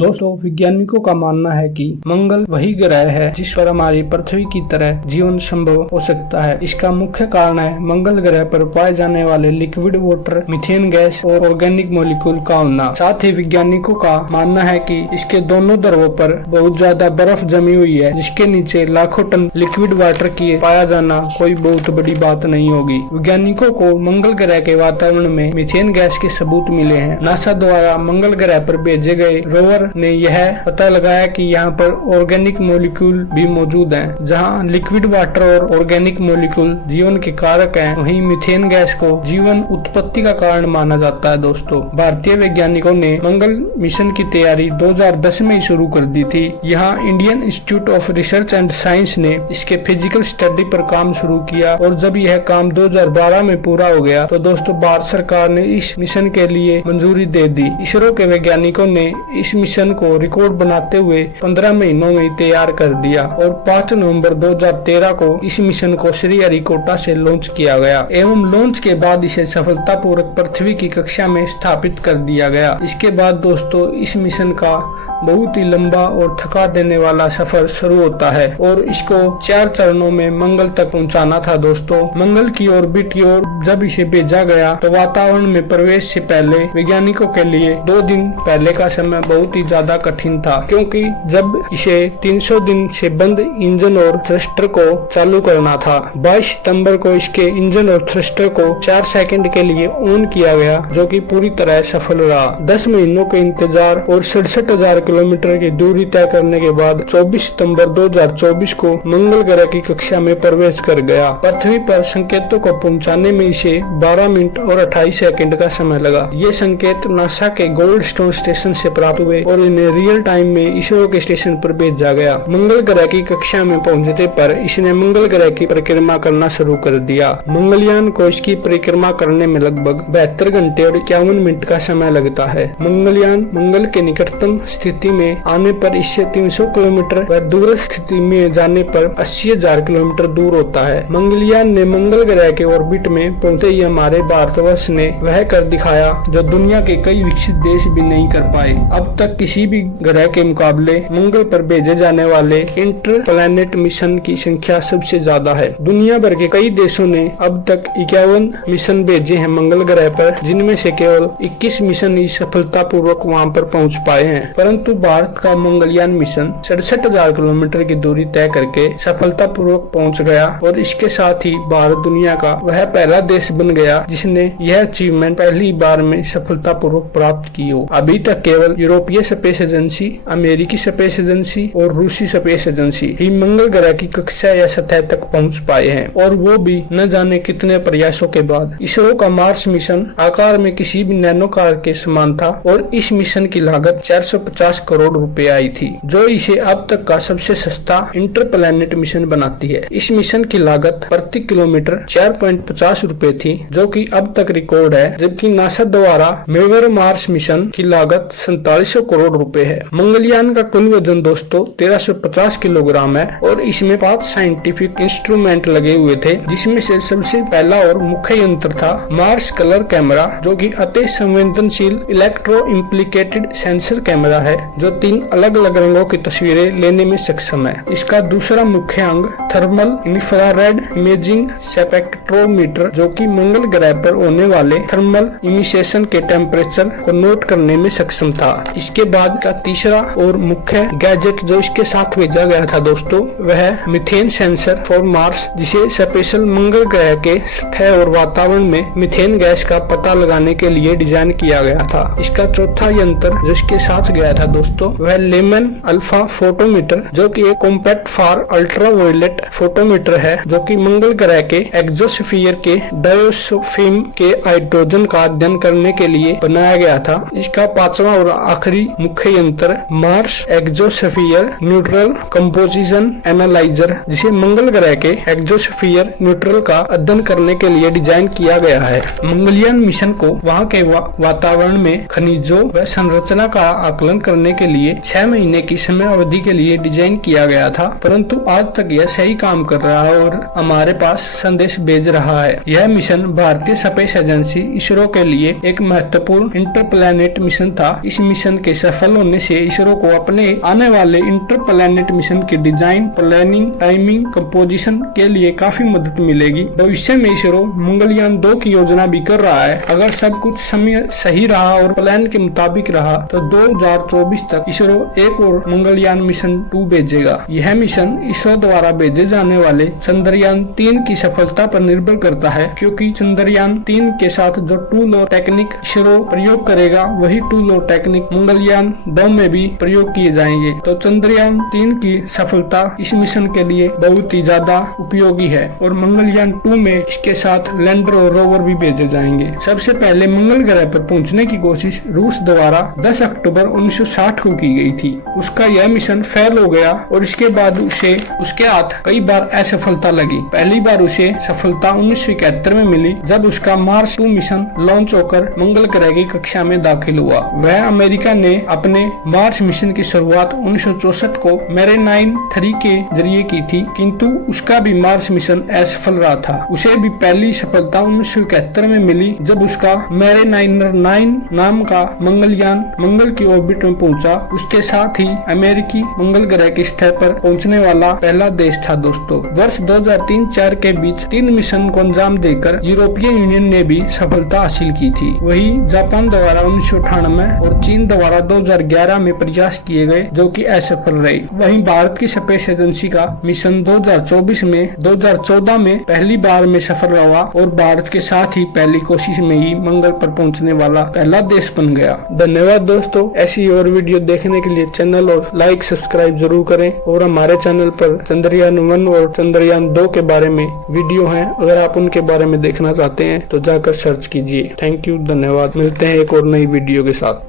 दोस्तों, वैज्ञानिकों का मानना है कि मंगल वही ग्रह है जिस पर हमारी पृथ्वी की तरह जीवन संभव हो सकता है। इसका मुख्य कारण है मंगल ग्रह पर पाए जाने वाले लिक्विड वाटर, मीथेन गैस और ऑर्गेनिक मॉलिक्यूल का होना। साथ ही वैज्ञानिकों का मानना है कि इसके दोनों ध्रुवों पर बहुत ज्यादा बर्फ जमी हुई है, जिसके नीचे लाखों टन लिक्विड वाटर की पाया जाना कोई बहुत बड़ी बात नहीं होगी। वैज्ञानिकों को मंगल ग्रह के वातावरण में मीथेन गैस के सबूत मिले हैं। नासा द्वारा मंगल ग्रह पर भेजे गए रोवर ने यह पता लगाया कि यहाँ पर ऑर्गेनिक मॉलिक्यूल भी मौजूद हैं। जहाँ लिक्विड वाटर और ऑर्गेनिक मॉलिक्यूल जीवन के कारक हैं, वहीं मीथेन गैस को जीवन उत्पत्ति का कारण माना जाता है। दोस्तों, भारतीय वैज्ञानिकों ने मंगल मिशन की तैयारी 2010 में ही शुरू कर दी थी। यहाँ Indian institute of research and science ने इसके फिजिकल स्टडी पर काम शुरू किया और जब यह काम 2012 में पूरा हो गया तो दोस्तों भारत सरकार ने इस मिशन के लिए मंजूरी दे दी। इसरो के वैज्ञानिकों ने इस मिशन को रिकॉर्ड बनाते हुए 15 महीनों में तैयार कर दिया और 5 नवंबर 2013 को इस मिशन को श्रीहरिकोटा से लॉन्च किया गया एवं लॉन्च के बाद इसे सफलतापूर्वक पृथ्वी की कक्षा में स्थापित कर दिया गया। इसके बाद दोस्तों इस मिशन का बहुत ही लंबा और थका देने वाला सफर शुरू होता है और इसको 4 चरणों में मंगल तक पहुंचाना था। दोस्तों, मंगल की ऑर्बिट की ओर जब इसे भेजा गया तो वातावरण में प्रवेश से पहले वैज्ञानिकों के लिए 2 दिन पहले का समय बहुत ही ज्यादा कठिन था, क्योंकि जब इसे 300 दिन से बंद इंजन और थ्रस्टर को चालू करना था। 22 सितंबर को इसके इंजन और थ्रस्टर को 4 सेकंड के लिए ऑन किया गया, जो कि पूरी तरह सफल रहा। 10 महीनों के इंतजार और 67,000 किलोमीटर की दूरी तय करने के बाद 24 सितंबर 2024 को मंगल ग्रह की कक्षा में प्रवेश कर गया। पृथ्वी पर संकेतों को पहुंचाने में इसे 12 मिनट और 28 सेकंड का समय लगा। ये संकेत नासा के गोल्ड स्टोन स्टेशन से प्राप्त हुए और इन्हें रियल टाइम में इसरो के स्टेशन पर भेजा गया। मंगल ग्रह की कक्षा में पहुंचने पर इसने मंगल ग्रह की परिक्रमा करना शुरू कर दिया। मंगलयान को इसकी परिक्रमा करने में लगभग 72 घंटे और 51 मिनट का समय लगता है। मंगलयान मंगल के निकटतम स्थिति में आने पर इससे 300 किलोमीटर व दूरस्थ स्थिति में जाने पर 80,000 किलोमीटर दूर होता है। मंगलयान ने मंगल ग्रह के ऑर्बिट में पहुंचते ही हमारे भारतवर्ष ने वह कर दिखाया जो दुनिया के कई विकसित देश भी नहीं कर पाए। अब तक किसी भी ग्रह के मुकाबले मंगल पर भेजे जाने वाले इंटर प्लैनेट मिशन की संख्या सबसे ज्यादा है। दुनिया भर के कई देशों ने अब तक 51 मिशन भेजे हैं मंगल ग्रह पर, जिनमें से केवल 21 मिशन ही सफलतापूर्वक वहां पर पहुंच पाए हैं। परंतु भारत का मंगलयान मिशन 67,000 किलोमीटर की दूरी तय करके सफलतापूर्वक पहुंच गया और इसके साथ ही भारत दुनिया का वह पहला देश बन गया जिसने यह अचीवमेंट पहली बार में सफलतापूर्वक प्राप्त की हो। अभी तक केवल यूरोपीय स्पेस एजेंसी, अमेरिकी स्पेस एजेंसी और रूसी स्पेस एजेंसी ही मंगल ग्रह की कक्षा या सतह तक पहुंच पाए हैं, और वो भी न जाने कितने प्रयासों के बाद। इसरो का मार्स मिशन आकार में किसी भी नैनो कार के समान था और इस मिशन की लागत 450 करोड़ रुपए आई थी, जो इसे अब तक का सबसे सस्ता इंटरप्लैनेट मिशन बनाती है। इस मिशन की लागत प्रति किलोमीटर 4.50 रुपए थी, जो कि अब तक रिकॉर्ड है, जबकि नासा द्वारा मेवर मार्स मिशन की लागत 4700 करोड़ रुपए है। मंगलयान का कुल वजन दोस्तों 1350 किलोग्राम है और इसमें 5 साइंटिफिक इंस्ट्रूमेंट लगे हुए थे, जिसमें से सबसे पहला और मुख्य यंत्र था मार्स कलर कैमरा, जो कि अति संवेदनशील इलेक्ट्रो इम्प्लीकेटेड सेंसर कैमरा है, जो 3 अलग अलग रंगों की तस्वीरें लेने में सक्षम है। इसका दूसरा मुख्य अंग थर्मल इंफ्रारेड इमेजिंग स्पेक्ट्रोमीटर, जो कि मंगल ग्रह पर होने वाले थर्मल इमिशन के टेम्परेचर को नोट करने में सक्षम था। इसके बाद का तीसरा और मुख्य गैजेट जो इसके साथ भेजा गया था दोस्तों, वह मीथेन सेंसर फॉर मार्स, जिसे स्पेशल मंगल ग्रह के सतह और वातावरण में मीथेन गैस का पता लगाने के लिए डिजाइन किया गया था। इसका चौथा यंत्र जिसके साथ गया था दोस्तों, वह लेमन अल्फा फोटोमीटर, जो कि एक कॉम्पैक्ट फॉर अल्ट्रावायलेट फोटोमीटर है, जो कि मंगल ग्रह के एक्सोस्फीयर के डायोस्फीम के हाइड्रोजन का अध्ययन करने के लिए बनाया गया था। इसका 5वां और आखिरी मुख्य यंत्र Mars exosphere neutral composition analyser, जिसे मंगल ग्रह के एक्सोस्फीयर न्यूट्रल का अध्ययन करने के लिए डिजाइन किया गया है। मंगलयान मिशन को वहां के वातावरण में खनिजों व संरचना का आकलन करने करने के लिए 6 महीने की समय अवधि के लिए डिजाइन किया गया था, परंतु आज तक यह सही काम कर रहा है और हमारे पास संदेश भेज रहा है। यह मिशन भारतीय स्पेस एजेंसी इसरो के लिए एक महत्वपूर्ण इंटरप्लैनेट मिशन था। इस मिशन के सफल होने से इसरो को अपने आने वाले इंटरप्लैनेट मिशन के डिजाइन, प्लानिंग, टाइमिंग, कंपोजिशन के लिए काफी मदद मिलेगी। भविष्य में इसरो मंगलयान 2 की योजना भी कर रहा है। अगर सब कुछ समय सही रहा और प्लान के मुताबिक रहा तो 2024 तक इसरो एक और मंगलयान मिशन 2 भेजेगा। यह मिशन इसरो द्वारा भेजे जाने वाले चंद्रयान 3 की सफलता पर निर्भर करता है, क्योंकि चंद्रयान 3 के साथ जो टूल और टेक्निक इसरो प्रयोग करेगा वही टूल और टेक्निक मंगलयान 2 में भी प्रयोग किए जाएंगे। तो चंद्रयान 3 की सफलता इस मिशन के लिए बहुत ही ज्यादा उपयोगी है और मंगलयान 2 में इसके साथ लैंडर और रोवर भी भेजे जाएंगे। सबसे पहले मंगल ग्रह पर पहुंचने की कोशिश रूस द्वारा 10 अक्टूबर 1960 को की गई थी। उसका यह मिशन फेल हो गया और इसके बाद उसके हाथ कई बार असफलता लगी। पहली बार उसे सफलता 1971 में मिली जब उसका मार्स 2 मिशन लॉन्च होकर मंगल ग्रह की कक्षा में दाखिल हुआ। वह अमेरिका ने अपने मार्स मिशन की शुरुआत 1964 को मैरीनाइन 3 के जरिए की थी, किंतु उसका भी मार्स मिशन असफल रहा था। उसे भी पहली सफलता 1971 में मिली जब उसका मैरीनाइनर 9 नाम का मंगलयान मंगल की ऑर्बिट में पहुंचा। उसके साथ ही अमेरिकी मंगल ग्रह की सतह पर पहुंचने वाला पहला देश था। दोस्तों, वर्ष 2003-4 के बीच 3 मिशन को अंजाम देकर यूरोपीय यूनियन ने भी सफलता हासिल की थी। वही जापान द्वारा 1998 और चीन द्वारा 2011 में प्रयास किए गए जो कि असफल रहे। वहीं भारत की स्पेस एजेंसी का मिशन 2014 में पहली बार में सफल हुआ और भारत के साथ ही पहली कोशिश में ही मंगल पर पहुंचने वाला पहला देश बन गया। धन्यवाद दोस्तों। ऐसी और वीडियो देखने के लिए चैनल और लाइक सब्सक्राइब जरूर करें और हमारे चैनल पर चंद्रयान 1 और चंद्रयान 2 के बारे में वीडियो हैं, अगर आप उनके बारे में देखना चाहते हैं तो जाकर सर्च कीजिए। थैंक यू, धन्यवाद। मिलते हैं एक और नई वीडियो के साथ।